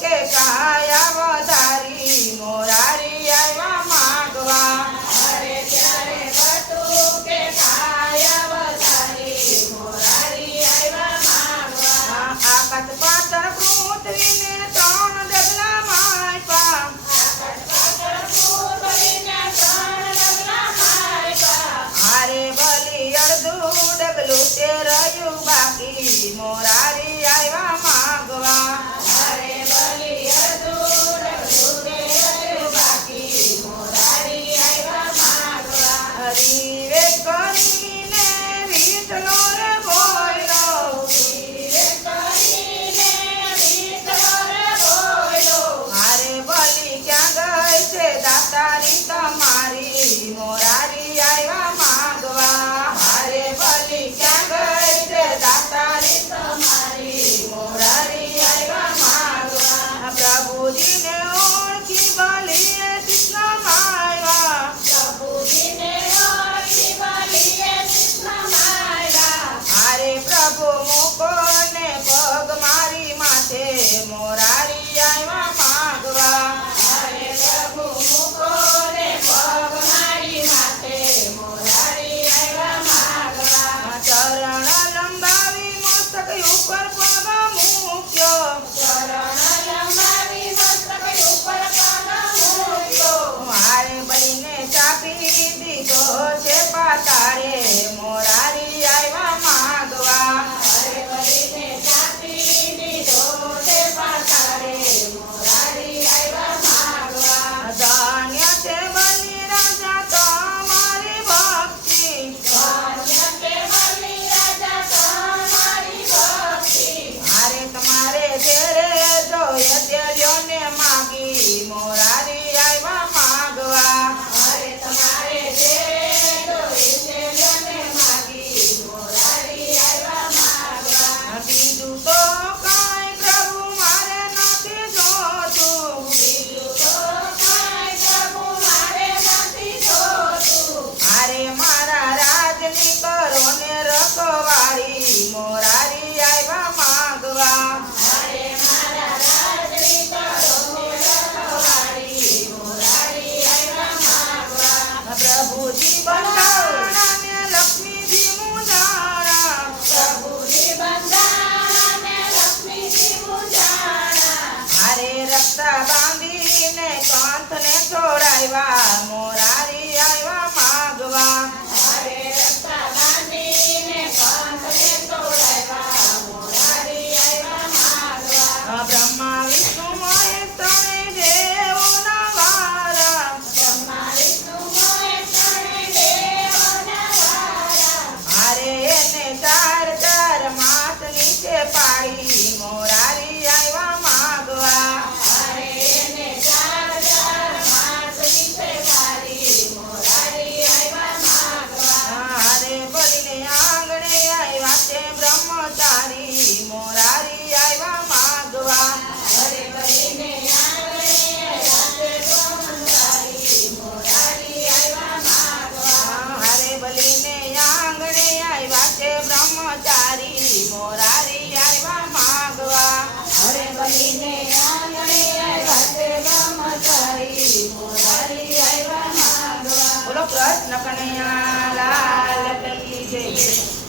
que cae Kanaiya લાલ કી જય.